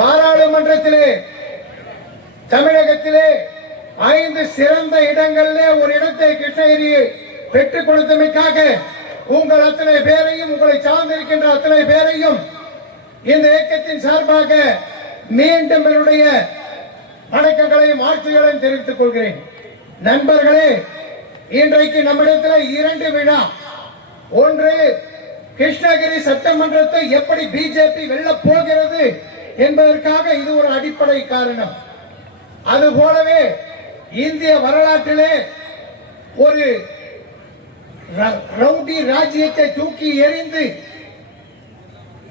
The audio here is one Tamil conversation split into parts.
பாராளுமன்றத்திலே தமிழகத்திலே 5 சிறந்த இடங்களிலே ஒரு இடத்தை கிருஷ்ணகிரியை பெற்றுக் கொடுத்தமைக்காக உங்கள் அத்தனை பேரையும், உங்களை சார்ந்திருக்கின்ற அத்தனை பேரையும் இந்த இயக்கத்தின் சார்பாக மீண்டும் என்னுடைய வணக்கங்களையும் வாழ்த்துக்களையும் தெரிவித்துக் கொள்கிறேன். நண்பர்களே, இன்றைக்கு நம்மிடத்தில் 2 விழா. ஒன்று, கிருஷ்ணகிரி சட்டமன்றத்தை எப்படி பிஜேபி வெல்லப் போகிறது என்பதற்காக இது ஒரு அடிப்படை காரணம். அதுபோலவே இந்திய வரலாற்றிலே ஒரு ரவுடி ராஜ்யத்தை தூக்கி எறிந்து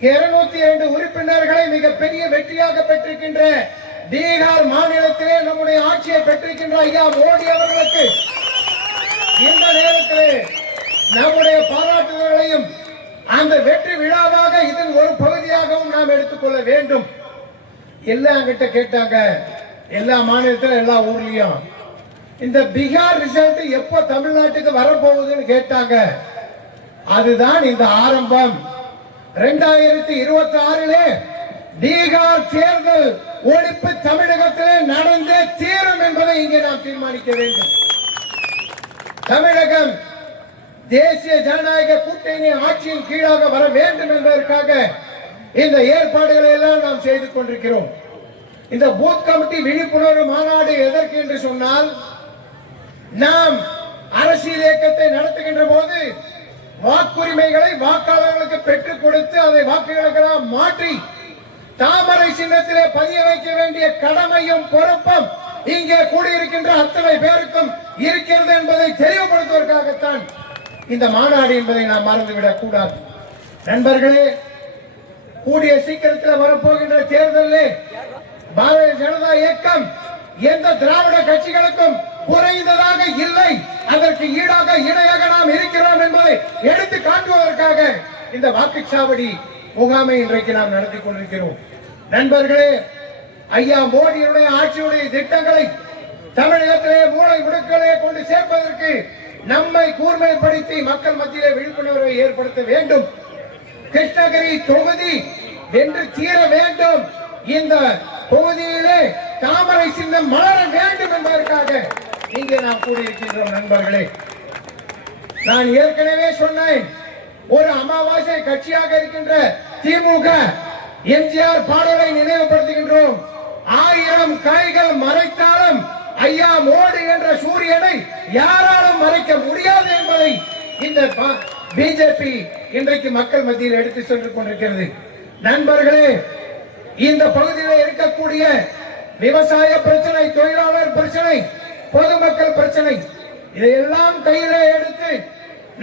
202 உறுப்பினர்களை மிகப்பெரிய வெற்றியாக பெற்றிருக்கின்ற பீகார் மாநிலத்திலே நம்முடைய ஆட்சியை பெற்றிருக்கின்ற ஐயா மோடி அவர்களுக்கு இந்த நேரத்திலே நம்முடைய பாராட்டுதல்களையும் அந்த வெற்றி விழாவாக இதன் ஒரு பகுதியாகவும் நாம் எடுத்துக்கொள்ள வேண்டும். எல்லாம் கிட்ட கேட்டாங்க, எல்லா மாநிலத்திலும் எல்லா ஊர்லயும் இந்த பீகார் ரிசல்ட் எப்ப தமிழ்நாட்டுக்கு வரப்போகுதுன்னு கேட்டாங்க. அதுதான் இந்த ஆரம்பம். 2026 பீகார் தேர்தல் ஒழிப்பு தமிழகத்திலே நடந்தே தீரும் என்பதை இங்கே நாம் தீர்மானிக்க வேண்டும். தமிழகம் தேசிய ஜனநாயக கூட்டணி ஆட்சியின் கீழாக வர வேண்டும் என்பதற்காக இந்த ஏற்பாடுகளை எல்லாம் நாம் செய்து கொண்டிருக்கிறோம். இந்த பூத் கமிட்டி விழிப்புணர்வு மாநாடு எதற்கு என்று சொன்னால், நாம் அரசியல் இயக்கத்தை நடத்துகின்ற போது வாக்குரிமைகளை வாக்காளர்களுக்கு பெற்றுக் கொடுத்து அதை வாக்குகளுக்கு மாற்றி தாமரை சின்னத்திலே பதிய வைக்க வேண்டிய கடமையும் பொறுப்பும் இங்கே கூடியிருக்கின்ற அத்தனை பேருக்கும் இருக்கிறது என்பதை தெளிவுபடுத்துவதற்காகத்தான் இந்த மாநாடு என்பதை நாம் மறந்துவிடக் கூடாது. நண்பர்களே, கூடிய சீக்கிரத்தில் வரப்போகின்ற தேர்தலில் பாரதிய ஜனதா இயக்கம் எந்த திராவிட கட்சிகளுக்கும் குறைந்ததாக இல்லை, அதற்கு ஈடாக இணையாக நாம் இருக்கிறோம் என்பதை எடுத்து காட்டுவதற்காக இந்த வாக்குச்சாவடி முகாமை இன்றைக்கு நாம் நடத்தி கொண்டிருக்கிறோம். நண்பர்களே, ஐயா மோடியுடைய ஆட்சியுடைய திட்டங்களை தமிழகத்திலே மூளை முடுக்களே கொண்டு சேர்ப்பதற்கு நம்மை கூர்மைப்படுத்தி மக்கள் மத்தியிலே விழிப்புணர்வை ஏற்படுத்த வேண்டும். கிருஷ்ணகிரி தொகுதி வென்று தீர வேண்டும். இந்த தொகுதியிலே தாமரை சின்னம் மலர வேண்டும் என்பதற்காக இங்கே நாம் கூடியிருக்கின்றோம். நண்பர்களே, நான் ஏற்கனவே சொன்னேன், ஒரு அமாவாசை கட்சியாக இருக்கின்ற திமுக எம்ஜிஆர் பாடலை நினைவுபடுத்துகின்றோம். 1000 கைகள் மறைத்தாலும் ஐயா மோடி என்ற சூரியனை யாராலும் மறைக்க முடியாது என்பதை இந்த பிஜேபி இன்றைக்கு மக்கள் மத்தியில் எடுத்து சென்று கொண்டிருக்கிறது. நண்பர்களே, இந்த பகுதியில் இருக்கக்கூடிய விவசாய பிரச்சனை, தொழிலாளர் பிரச்சனை, பொதுமக்கள் பிரச்சனை, இதையெல்லாம் கையில எடுத்து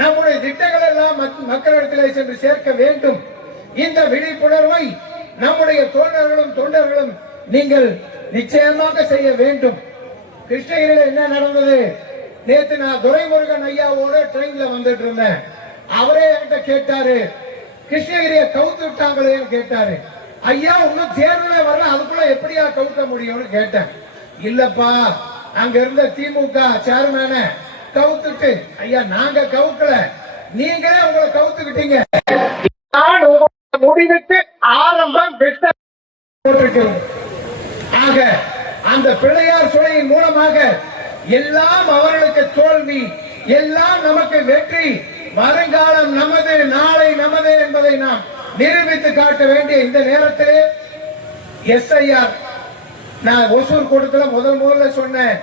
நம்முடைய திட்டங்கள் எல்லாம் மக்களிடத்திலே சென்று சேர்க்க வேண்டும். இந்த விழிப்புணர்வை நம்முடைய தோழர்களும் தொண்டர்களும் நீங்கள் நிச்சயமாக செய்ய வேண்டும். கிருஷ்ணகிரியில் என்ன நடந்தது? நேற்று நான் துரைமுருகன் ஐயாவோட ட்ரெயின்ல வந்துட்டு இருந்தேன். அவரே என்கிட்ட கேட்டாரு, கிருஷ்ணகிரியை கவுத்து விட்டாங்களேன்னு கேட்டாரு. ஐயா, இன்னும் தேர்தலே வரல, அதுக்குள்ள எப்படியா கவுக்க முடியும்னு கேட்டேன். இல்லப்பா, அங்க இருந்த திமுக சேர்மேன கவுத்துட்டு, ஐயா நாங்க கவுக்கல, நீங்களே உங்களை கவுத்துக்கிட்டீங்க, முடிவுக்கு ஆரம்பம் போட்டிருக்கிறோம். ஆக அந்த பிள்ளையார் சுளையின் மூலமாக எல்லாம் அவர்களுக்கு தோல்வி, எல்லாம் நமக்கு வெற்றி, வருங்காலம் நமது, நாளை நமது என்பதை நாம் நிரூபித்து காட்ட வேண்டிய இந்த நேரத்திலே எஸ்ஐஆர், நான் ஒசூர் கூட்டத்தில் முதல்ல சொன்னேன்,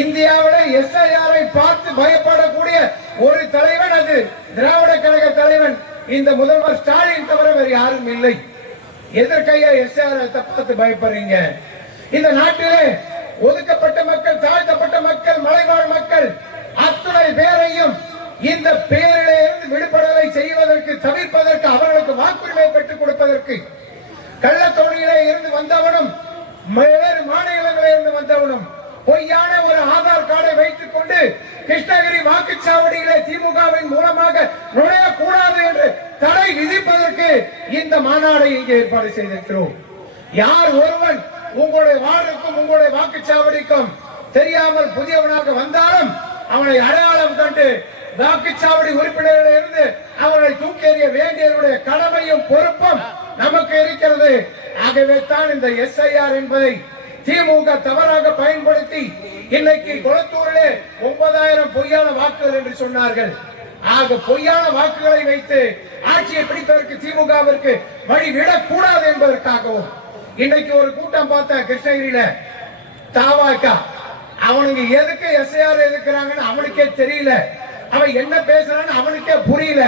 இந்தியாவிலே எஸ்ஐஆரை பார்த்து பயப்படக்கூடிய ஒரு தலைவன் அது திராவிட கழக தலைவன் இந்த முதல்வர் ஸ்டாலின் தவிர வேறு யாரும் இல்லை. எதற்கையா எஸ்ஐஆர் பார்த்து பயப்படுறீங்க? இந்த நாட்டிலே ஒதுக்கப்பட்ட மக்கள், தாழ்த்தப்பட்ட மக்கள், மலைவாழ் மக்கள் அத்துணை பேரையும் இந்த பேரிலே இருந்து விடுபடுதலை செய்வதற்கு, தவிர்ப்பதற்கு, அவர்களுக்கு வாக்குரிமை பெற்றுக் கொடுப்பதற்கு, கள்ளத்தோணியிலே இருந்து வந்தவனும் வேறு மாநிலங்களில் இருந்து வந்தவனும் பொய்யான ஒரு ஆதார் கார்டை வைத்துக் கொண்டு கிருஷ்ணகிரி வாக்குச்சாவடியிலே திமுகவின் மூலமாக நுழையக்கூடாது என்று தடை விதிப்பதற்கு இந்த மாநாடை இங்கே ஏற்பாடு செய்திருக்கிறோம். யார் ஒருவன் உங்களுடைய வார்டுக்கும் உங்களுடைய வாக்குச்சாவடிக்கும் தெரியாமல் புதியவனாக வந்தாலும் அவனை அடையாளம் கண்டு வாக்குச்சாவடி உறுப்பினர்கள் இருந்து அவர்களை தூக்கி எறிய வேண்டியவருடைய கடமையும் பொறுப்பும் நமக்கு இருக்கிறது. ஆகவே தான் இந்த SIR என்பதை திமுக தவறாக பயன்படுத்தி இன்னைக்கு கொளத்தூரிலே 9000 பொய்யான வாக்குகள் என்று சொன்னார்கள். ஆக பொய்யான வாக்குகளை வைத்து ஆட்சியை பிடிப்பதற்கு திமுகவிற்கு வழி விடக்கூடாது என்பதற்காகவும் இன்னைக்கு ஒரு கூட்டம் பார்த்த கிருஷ்ணகிரியில தாவாக்கா அவனுக்கு எதுக்கு SIR எதுக்குறாங்கன்னு அவனுக்கே தெரியல. அவன் என்ன பேசுறான்னு அவனுக்கே புரியல.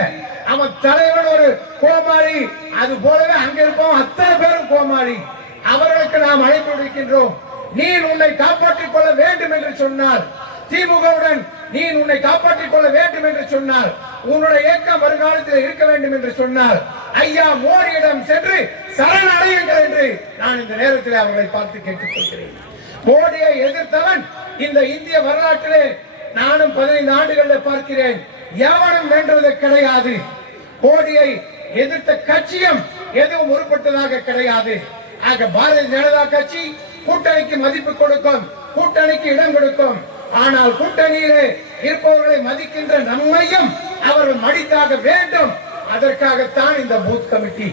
அவன் தலைவன் ஒரு கோமாளி, அது போலவே அங்க இருப்போம் அத்தனை பேரும் கோமாளி. அவர்களுக்கு நாம் அழைப்பு விடுக்கின்றோம். நீ உன்னை காப்பாற்றிக் கொள்ள வேண்டும் என்று சொன்னால், திமுகவுடன் நீ உன்னை காப்பாற்றிக் கொள்ள வேண்டும் என்று சொன்னால், உன்னுடைய இயக்கம் வருகாலத்தில் இருக்க வேண்டும் என்று சொன்னால், ஐயா மோடியிடம் சென்று சரணடையுங்கள் என்று நான் இந்த நேரத்தில் அவர்களை பார்த்து கேட்டுக் கொள்கிறேன். மோடியை எதிர்த்தவன் இந்த இந்திய வரலாற்றிலே நானும் 15 ஆண்டுகளில் பார்க்கிறேன், எவனும் வென்றது கிடையாது. மோடியை எதிர்த்த கட்சியும் எதுவும் உருப்பட்டதாக கிடையாது. ஆக பாரதிய ஜனதா கட்சி கூட்டணிக்கு மதிப்பு கொடுக்கும், கூட்டணிக்கு இடம் கொடுக்கும். ஆனால் கூட்டணியிலே இருப்பவர்களை மதிக்கின்ற நம்மையும் அவர்கள் மதித்தாக வேண்டும். அதற்காகத்தான் இந்த பூத் கமிட்டி,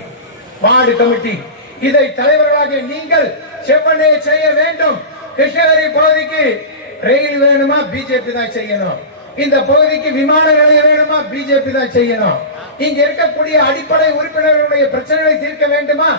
வார்டு கமிட்டி, இதை தலைவர்களாக நீங்கள் செவ்வனே செய்ய வேண்டும். கிருஷ்ணகிரி பகுதிக்கு ரயில் வேணுமா, பிஜேபி தான் செய்யணும். இந்த பகுதிக்கு விமான நிலையம் வேணுமா, பிஜேபி தான் செய்யணும். இங்க இருக்கக்கூடிய அடிப்படை உறுப்பினர்களுடைய பிரச்சனைகளை தீர்க்க வேண்டுமா,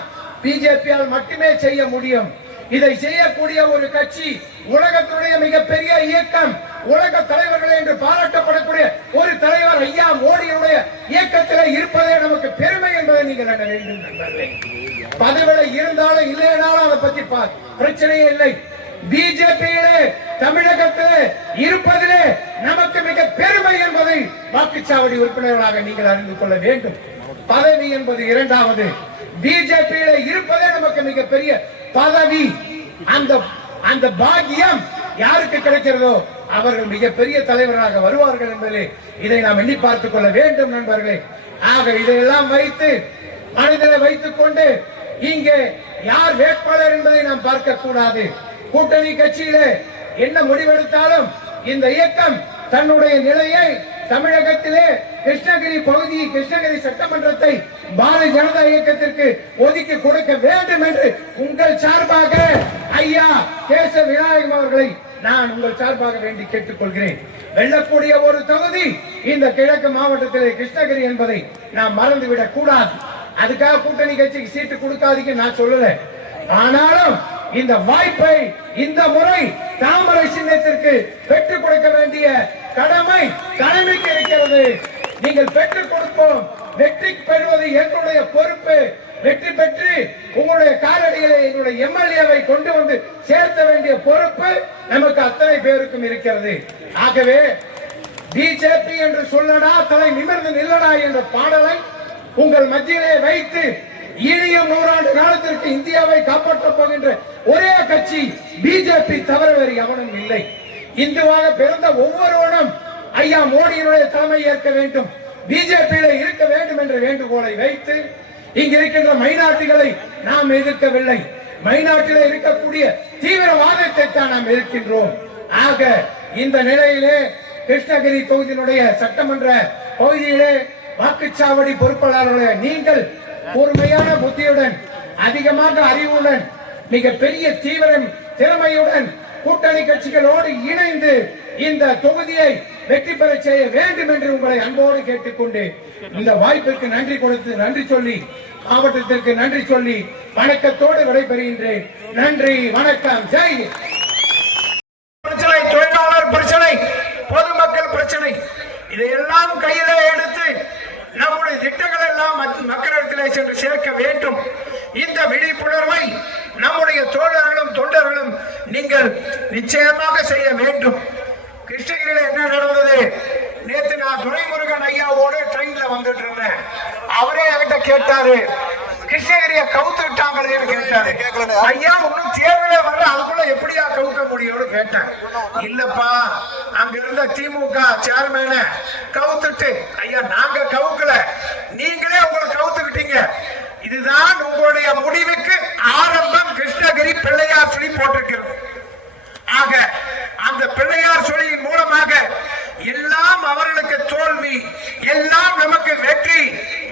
பிஜேபியால் மட்டுமே செய்ய முடியும். இதை செய்யக்கூடிய ஒரு கட்சி, உலகத்துடைய மிகப்பெரிய இயக்கம், உலக தலைவர்கள் என்று பாராட்டப்படக்கூடிய ஒரு தலைவர் ஐயா மோடியுடைய இயக்கத்தில் இருப்பதே நமக்கு பெருமை என்பதை நீங்கள் எண்ண வேண்டும். பதவிகளை இருந்தாலும் இல்லைனாலும் அதை பத்தி பிரச்சனையே இல்லை. பிஜேபியிலே தமிழகத்திலே இருப்பதிலே நமக்கு மிக பெருமை என்பதை வாக்குச்சாவடி உறுப்பினர்களாக நீங்கள் அறிந்து கொள்ள வேண்டும். பதவி என்பது இரண்டாவது, பிஜேபியில இருப்பதே நமக்கு மிகப்பெரிய பதவி. அந்த பாக்கியம் யாருக்கு கிடைக்கிறதோ அவர்கள் மிகப்பெரிய தலைவராக வருவார்கள் என்பதிலே இதை நாம் எண்ணி பார்த்துக் கொள்ள வேண்டும் நண்பர்களே. ஆக இதையெல்லாம் வைத்து மனதில் வைத்துக் கொண்டு இங்கே யார் வேட்பாளர் என்பதை நாம் பார்க்க கூடாது. கூட்டணி கட்சியிலே என்ன முடிவெடுத்தாலும் இந்த இயக்கம் தன்னுடைய நிலையை தமிழகத்திலே கிருஷ்ணகிரி பகுதி, கிருஷ்ணகிரி சட்டமன்றத்தை பாரதிய ஜனதா இயக்கத்திற்கு ஒதுக்கி கொடுக்க வேண்டும் என்று உங்கள் சார்பாக ஐயா கேச விநாயகம் அவர்களை நான் உங்கள் சார்பாக வேண்டி கேட்டுக் கொள்கிறேன். வெல்லக்கூடிய ஒரு தொகுதி இந்த கிழக்கு மாவட்டத்திலே கிருஷ்ணகிரி என்பதை நாம் மறந்துவிடக் கூடாது. அதுக்காக கூட்டணி கட்சிக்கு சீட்டு கொடுக்காதீங்க நான் சொல்லல. ஆனாலும் இந்த வாய்ப்பை இந்த முறை தாமரை சின்னத்திற்கு பெற்றுக் கொடுக்க வேண்டிய கடமை தலைமைக்கு இருக்கிறது. நீங்கள் பெற்றுக் கொடுப்போம். வெற்றி பெறுவது என்னுடைய பொறுப்பு. வெற்றி பெற்று உங்களுடைய காலடியிலே எங்களுடைய எம்எல்ஏவை கொண்டு வந்து சேர்த்த வேண்டிய பொறுப்பு நமக்கு அத்தனை பேருக்கும் இருக்கிறது. ஆகவே பிஜேபி என்று சொல்லடா தலை நிமிர்ந்து நில்லடா என்ற பாடலை உங்கள் மத்தியிலே வைத்து இனிய 100 ஆண்டு காலத்திற்கு இந்தியாவை காப்பாற்றப் போகின்ற ஒரே கட்சி பிஜேபி தவிர வேறு எவனும் இல்லை. இந்துவாக பிறந்த ஒவ்வொருவனும் ஐயா மோடியினுடைய தலைமை ஏற்க வேண்டும், பிஜேபியில இருக்க வேண்டும் என்ற வேண்டுகோளை வைத்து இங்க இருக்கின்ற மைனாரிட்டிகளை நாம் எதிர்க்கவில்லை. மைனாரிட்டியில இருக்கக்கூடிய தீவிரவாதத்தை தான் நாம் எதிர்க்கின்றோம். ஆக இந்த நிலையிலே கிருஷ்ணகிரி தொகுதியினுடைய சட்டமன்ற பகுதியிலே வாக்குச்சாவடி பொறுப்பாளர்களே நீங்கள் கூர்மையான புத்தியுடன், அதிகமாக அறிவுடன், மிக பெரிய தீவிரம் திறமையுடன் கூட்டணி கட்சிகளோடு இணைந்து இந்த தொகுதியை வெற்றி பெற செய்ய வேண்டும் என்று உங்களை அன்போடு கேட்டுக்கொண்டு இந்த வாய்ப்பிற்கு நன்றி கொடுத்து நன்றி சொல்லி மாவட்டத்திற்கு நன்றி சொல்லி வணக்கத்தோடு விடைபெறுகின்றேன். நன்றி, வணக்கம், ஜெய். பிரச்சனை, தொழிலாளர் பிரச்சனை, பொதுமக்கள் பிரச்சனை, இதையெல்லாம் கையில எடுத்து நம்முடைய திட்டங்கள் எல்லாம் மக்களிடத்திலே சென்று சேர்க்க வேண்டும். இந்த விழிப்புணர்வை நம்முடைய தோழர்களும் தொண்டர்களும் நீங்கள் நிச்சயமாக செய்ய வேண்டும். கிருஷ்ணகிரியில் என்ன நடந்தது? நேற்று நான் துரைமுருகன் ஐயாவோடு ட்ரெயின்ல வந்துட்டு இருந்தேன். அவரே என்கிட்ட கேட்டாரு, கிருஷ்ணகிரியை கவுத்து விட்டாங்களேன்னு கேட்டாரு. ஐயா ஒன்னும் தேர்தலே வரல, அதுக்குள்ள எப்படியா கவுக்க முடியும்னு கேட்டேன். இல்லப்பா, அங்க இருந்த திமுக சேர்மேன கவுத்துட்டு, ஐயா நாங்க கவுக்கல, நீங்களே உங்களை கவுத்துக்கிட்டீங்க. இதுதான் உங்களுடைய முடிவுக்கு ஆரம்பம். கிருஷ்ணகிரி பிள்ளையார் சொல்லி போட்டிருக்கிறது. ஆக அந்த பிள்ளையார் சொல்லியின் மூலமாக எல்லாம் அவர்களுக்கு தோல்வி, எல்லாம் நமக்கு வெற்றி.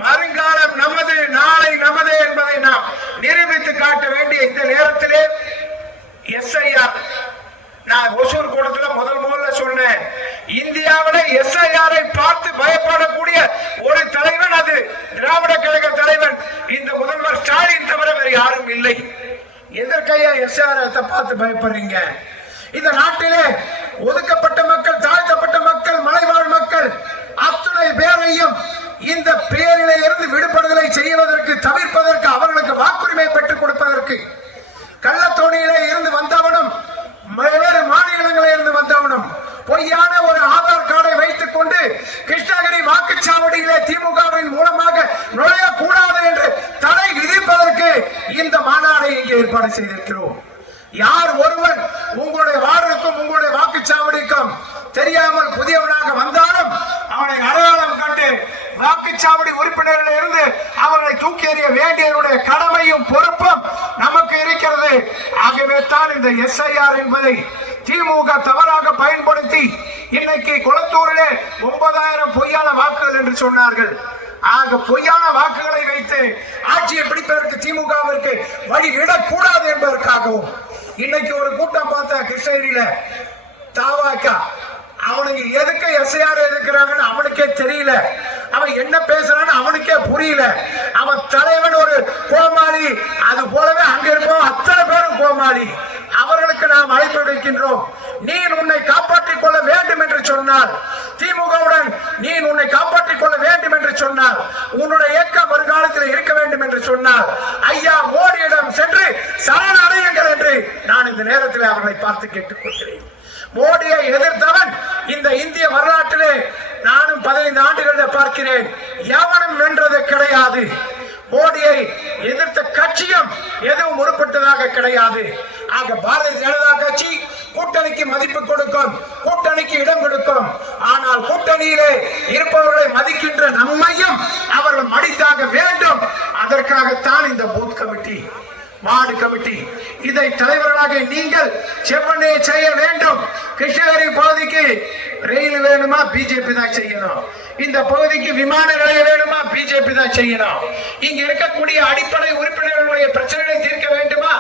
வருங்காலம் நமது, நாளை நமது என்பதை நாம் நிரூபி நிரூபித்து காட்ட வேண்டிய இந்த நேரத்திலே எஸ்ஐஆர், நான் ஒசூர் கூடத்துல முதல்ல சொன்னேன், இந்தியாவில எஸ்ஐஆரை பார்த்து பயப்படக்கூடிய ஒரு தலைவன் அது திராவிட கழக தலைவன் இந்த முதல்வர் ஸ்டாலின் தவிர வேறு யாரும் இல்லை. எதற்கையா எஸ்ஐஆரை பார்த்து பயப்படுறீங்க? இந்த நாட்டிலே ஒதுக்கப்பட்ட மக்கள், தாழ்த்தப்பட்ட மக்கள், மலைவாழ் மக்கள் அத்துணை பேரையும் இந்த பேரிலே இருந்து விடுபடுதலை செய்வதற்கு, தவிர்ப்பதற்கு, அவர்களுக்கு வாக்குரிமை பெற்றுக் கொடுப்பதற்கு, கள்ளத்தோணியிலே இருந்து வந்தவனும் வெவ்வேறு மாநிலங்களில் இருந்து வந்தவனும் பொய்யான ஒரு ஆதார் கார்டை வைத்துக் கொண்டு கிருஷ்ணகிரி வாக்குச்சாவடியிலே திமுகவின் மூலமாக நுழையக்கூடாது என்று தடை விதிப்பதற்கு இந்த மாநாடை இங்கே ஏற்பாடு செய்திருக்கிறோம். யார் ஒருவன் உங்களுடைய வார்டுக்கும் உங்களுடைய வாக்குச்சாவடிக்கும் தெரியாமல் புதியவனாக வந்தாலும் அவனை அடையாளம் கண்டு வாக்குச்சாவடி உறுப்பினர்கள் இருந்து அவர்களை தூக்கி எறிய வேண்டியவருடைய கடமையும் பொறுப்பும் நமக்கு இருக்கிறது. ஆகவே தான் இந்த எஸ்ஐஆர் என்பதை திமுக தவறாக பயன்படுத்தி இன்னைக்கு குளத்தூரிலே 9000 பொய்யான வாக்குகள் என்று சொன்னார்கள். ஆக பொய்யான வாக்குகளை வைத்து ஆட்சியை பிடிப்பதற்கு திமுகவிற்கு வழி விடக்கூடாது என்பதற்காகவும் இன்னைக்கு ஒரு கூட்டம் பார்த்தா கிருஷ்ணகிரியில தாவாக்கா, அவனுக்கு எதுக்கு எஸ்ஐஆர் எதுக்குறாங்கன்னு அவனுக்கே தெரியல, அவன் என்ன பேசுறான்னு அவனுக்கே புரியல, அவன் தலைவன் ஒரு கோமாளி, அது போலவே அங்க இருப்போம் அத்தனை பேரும் கோமாளி. அவர்களுக்கு நாம் அழைப்பு விடுக்கின்றோம். நீ உன்னை காப்பாற்றிக் கொள்ள வேண்டும் என்று சொன்னால், திமுகவுடன் நீ உன்னை காப்பாற்றிக் கொள்ள வேண்டும் என்று சொன்னால், உன்னுடைய இயக்கம் வருகாலத்தில் இருக்க வேண்டும் என்று சொன்னால், ஐயா மோடியிடம் சென்று சரணடையுங்கள் என்று நான் இந்த நேரத்தில் அவர்களை பார்த்து கேட்டுக் கொள்கிறேன். மோடியை எதிர்த்தவன் இந்த இந்திய வரலாற்றிலே நானும் 15 ஆண்டுகளில் பார்க்கிறேன், எவனும் வென்றது கிடையாது. மோடியை எதிர்த்த கட்சியும் எதுவும் உருப்பட்டதாக கிடையாது. ஆக பாரதிய ஜனதா கட்சி கூட்டணிக்கு மதிப்பு கொடுக்கும், கூட்டணிக்கு இடம் கொடுக்கும். ஆனால் கூட்டணியிலே இருப்பவர்களை மதிக்கின்ற நம்மையும் அவர்கள் மடித்தாக வேண்டும். அதற்காகத்தான் இந்த பூத் கமிட்டி, வார்டு கமிட்டி, இதை தலைவர்களாக நீங்கள் செவ்வனே செய்ய வேண்டும். கிருஷ்ணகிரி பகுதிக்கு ரயில் வேணுமா? பிஜேபி தான் செய்யணும். இந்த பகுதிக்கு விமான நிலையம் வேணுமா? பிஜேபி தான் செய்யணும். இங்க இருக்கக்கூடிய அடிப்படை உறுப்பினர்களுடைய பிரச்சனைகளை தீர்க்க வேண்டுமா?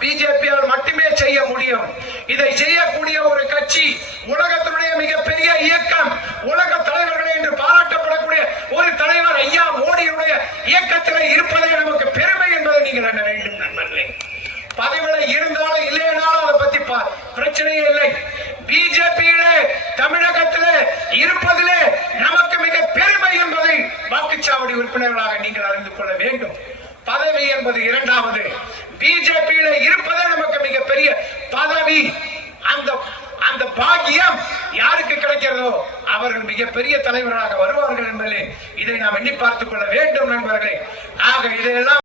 பிஜேபியால் மட்டுமே செய்ய முடியும். இதை செய்யக்கூடிய ஒரு கட்சி, உலகத்தினுடைய மிகப்பெரிய இயக்கம், உலக தலைவர்கள் என்று பாராட்டப்படக்கூடிய ஒரு தலைவர் ஐயா மோடியுடைய இயக்கத்தில் இருப்பதே நமக்கு பெருமை என்பதை நீங்கள் எண்ண வேண்டும் நண்பர்களே. பதவிகளை இருந்தாலும் இல்லைனாலும் அதை பத்தி பிரச்சனையே இல்லை. பிஜேபியிலே தமிழகத்திலே இருப்பதிலே நமக்கு மிக பெருமை என்பதை வாக்குச்சாவடி உறுப்பினர்களாக நீங்கள் அறிந்து கொள்ள வேண்டும். பதவி என்பது இரண்டாவது, பிஜேபியில இருப்பதே நமக்கு மிகப்பெரிய பதவி. அந்த பாக்கியம் யாருக்கு கிடைக்கிறதோ அவர்கள் மிகப்பெரிய தலைவர்களாக வருவார்கள் என்பதிலே இதை நாம் எண்ணி பார்த்துக் கொள்ள வேண்டும் நண்பர்களே. ஆக இதையெல்லாம்